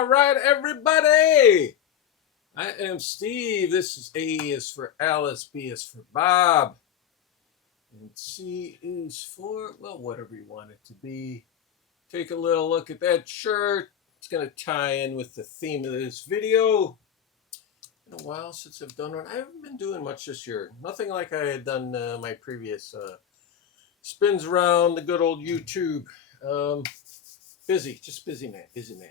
All right, everybody. I am Steve. This is A is for Alice, B is for Bob, and C is for, well, whatever you want it to be. Take a little look at that shirt. It's going to tie in with the theme of this video. Been a while since I've done one. I haven't been doing much this year. Nothing like I had done my previous spins around the good old YouTube. Just busy man, busy man.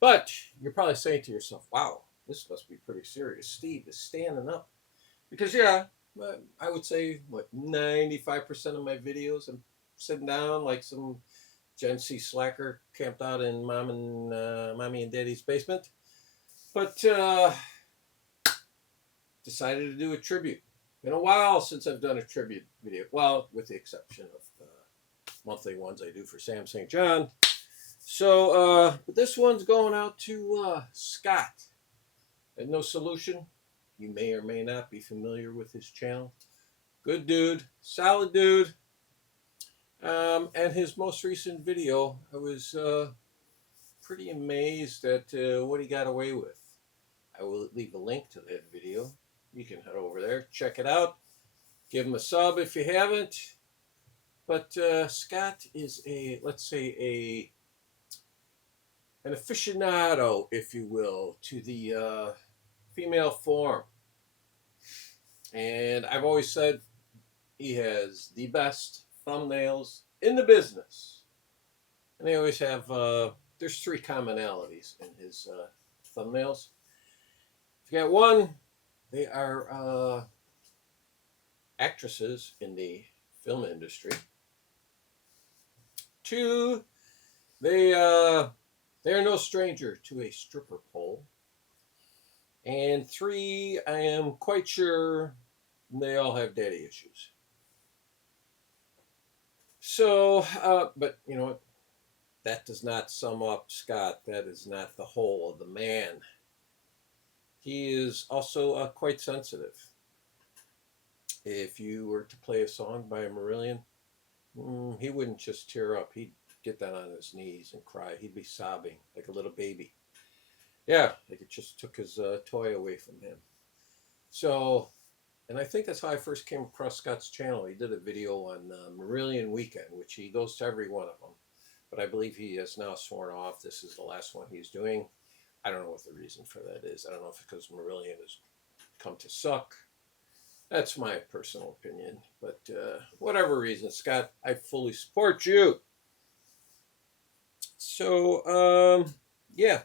But you're probably saying to yourself, wow, this must be pretty serious. Steve is standing up. Because, yeah, I would say, 95% of my videos, I'm sitting down like some Gen C slacker camped out in mommy and daddy's basement. But decided to do a tribute. Been a while since I've done a tribute video. Well, with the exception of monthly ones I do for Sam St. John. So this one's going out to Scott at nosolution. You may or may not be familiar with his channel. Good dude, solid dude. And his most recent video, I was pretty amazed at what he got away with. I will leave a link to that video. You can head over there, check it out. Give him a sub if you haven't. But Scott is an aficionado, if you will, to the female form. And I've always said he has the best thumbnails in the business. And they always have, there's three commonalities in his thumbnails. If you got one, they are actresses in the film industry. Two, they're no stranger to a stripper pole. And three, I am quite sure they all have daddy issues. So, but you know what? That does not sum up Scott. That is not the whole of the man. He is also quite sensitive. If you were to play a song by Marillion, he wouldn't just tear up. He'd get down on his knees and cry. He'd be sobbing like a little baby. Yeah, like it just took his toy away from him. So, and I think that's how I first came across Scott's channel. He did a video on Marillion Weekend, which he goes to every one of them. But I believe he has now sworn off. This is the last one he's doing. I don't know what the reason for that is. I don't know if it's because Marillion has come to suck. That's my personal opinion. But whatever reason, Scott, I fully support you. So, yeah.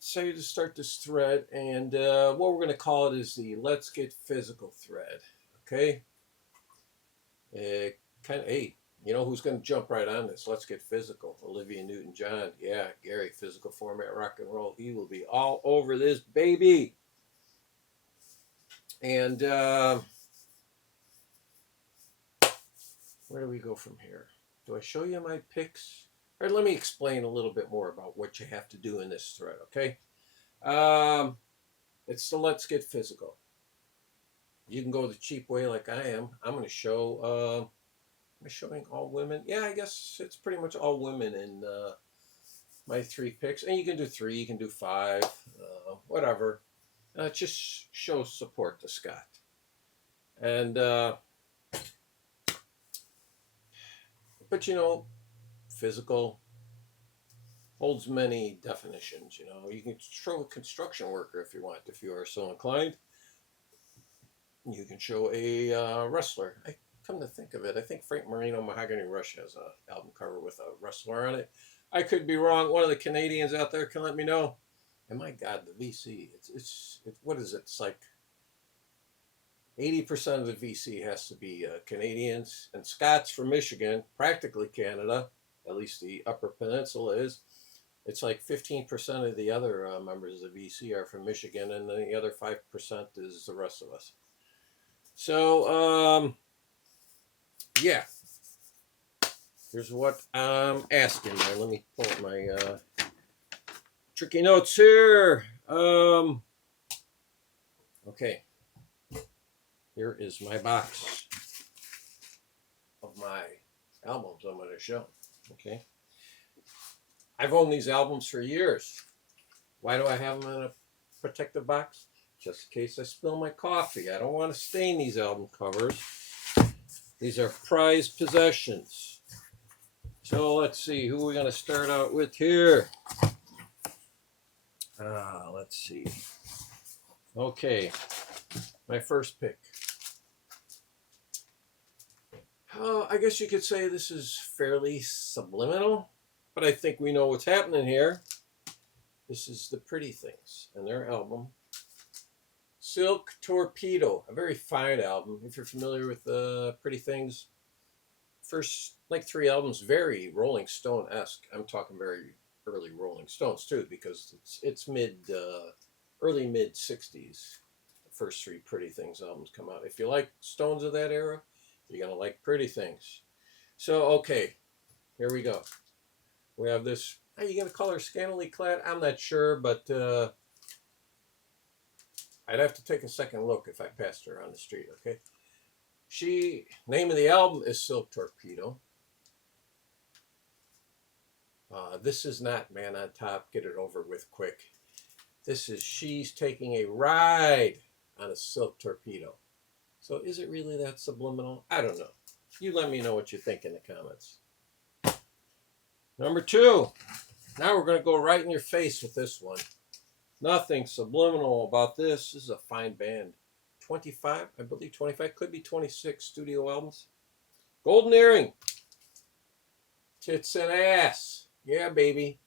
Decided to start this thread, and what we're going to call it is the Let's Get Physical thread. Okay? Hey, you know who's going to jump right on this? Let's Get Physical. Olivia Newton-John. Yeah, Gary, physical format, rock and roll. He will be all over this baby. And where do we go from here? Do I show you my pics? Or let me explain a little bit more about what you have to do in this thread, okay? It's the Let's Get Physical. You can go the cheap way like I am. I'm going to show, am I showing all women? Yeah, I guess it's pretty much all women in my three pics. And you can do three, you can do five, whatever. It just shows support to Scott. And, but you know, physical holds many definitions. You know, you can show a construction worker if you want, if you are so inclined. You can show a wrestler. I come to think of it, I think Frank Marino Mahogany Rush has an album cover with a wrestler on it. I could be wrong. One of the Canadians out there can let me know. And my God, the VC, it's what is it? It's like 80% of the VC has to be Canadians, and Scott's from Michigan, practically Canada. At least the Upper Peninsula is. It's like 15% of the other members of the VC are from Michigan, and the other 5% is the rest of us. So, yeah. Here's what I'm asking. Now, let me pull up my tricky notes here. Okay. Here is my box of my albums I'm going to show. Okay. I've owned these albums for years. Why do I have them in a protective box? Just in case I spill my coffee. I don't want to stain these album covers. These are prized possessions. So let's see, who are we going to start out with here? Let's see. Okay, my first pick. I guess you could say this is fairly subliminal, but I think we know what's happening here. This is the Pretty Things and their album, Silk Torpedo, a very fine album. If you're familiar with Pretty Things, first like 3 albums, very Rolling Stone-esque. I'm talking very early Rolling Stones too, because it's early mid 60s. The first 3 Pretty Things albums come out. If you like Stones of that era, you're gonna like Pretty Things. So okay, here we go. We have this. Are you gonna call her scantily clad? I'm not sure, but I'd have to take a second look if I passed her on the street. Okay. Name of the album is Silk Torpedo. This is not Man on Top, Get It Over With Quick. This is she's taking a ride on a silk torpedo. So is it really that subliminal? I don't know. You let me know what you think in the comments. Number 2. Now we're going to go right in your face with this one. Nothing subliminal about this. This is a fine band. 25, I believe 25, could be 26 studio albums. Golden Earring. Tits and Ass. Yeah, baby.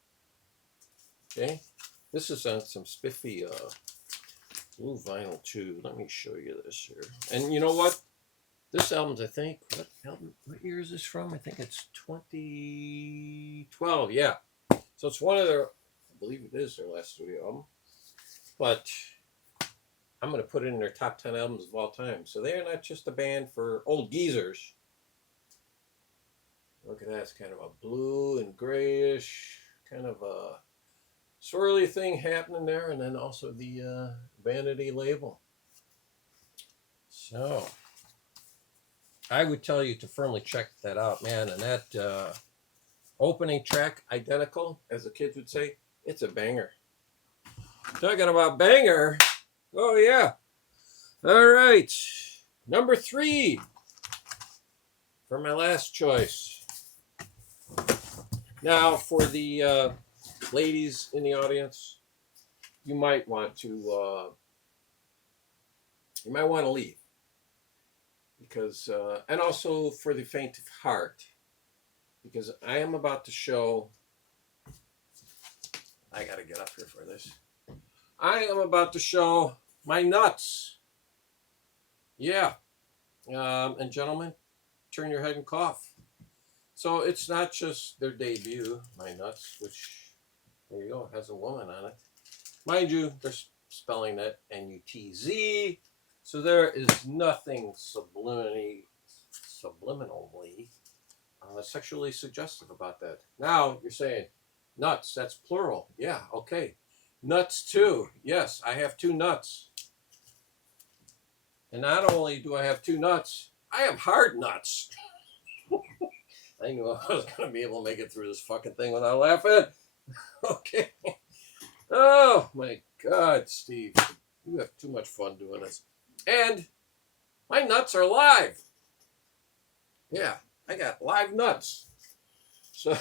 Okay. This is on some spiffy blue vinyl too. Let me show you this here. And you know what? This album's, I think, what year is this from? I think it's 2012. Yeah. So it's one of their, I believe it is their last studio album. But I'm going to put it in their top 10 albums of all time. So they are not just a band for old geezers. Look at that. It's kind of a blue and grayish, kind of a swirly thing happening there. And then also the Vanity label. So I would tell you to firmly check that out, man. And that opening track, Identical, as the kids would say, it's a banger. Talking about banger. Oh, yeah. All right. Number 3 for my last choice. Now, for the ladies in the audience, you might want to leave. Because, and also for the faint of heart, because I am about to show, I got to get up here for this. I am about to show my nuts. Yeah. And gentlemen, turn your head and cough. So it's not just their debut, My Nuts, which, there you go, has a woman on it. Mind you, they're spelling that N-U-T-Z. So there is nothing subliminally sexually suggestive about that. Now you're saying, nuts, that's plural. Yeah, okay. Nuts too. Yes, I have 2 nuts. And not only do I have 2 nuts, I have hard nuts. I knew I was going to be able to make it through this fucking thing without laughing. Okay. Oh, my God, Steve. You have too much fun doing this. And my nuts are live. Yeah, I got live nuts. So...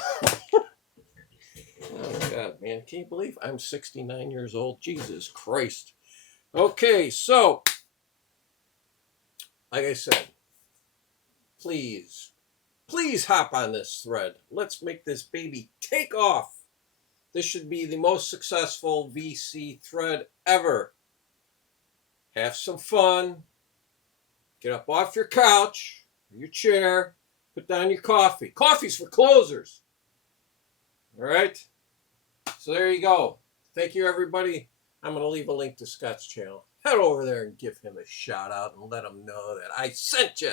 Oh, God, man. Can you believe I'm 69 years old? Jesus Christ. Okay, so, like I said, please hop on this thread. Let's make this baby take off. This should be the most successful VC thread ever. Have some fun. Get up off your couch, or your chair, put down your coffee. Coffee's for closers. All right? So there you go. Thank you, everybody. I'm going to leave a link to Scott's channel. Head over there and give him a shout out and let him know that I sent you.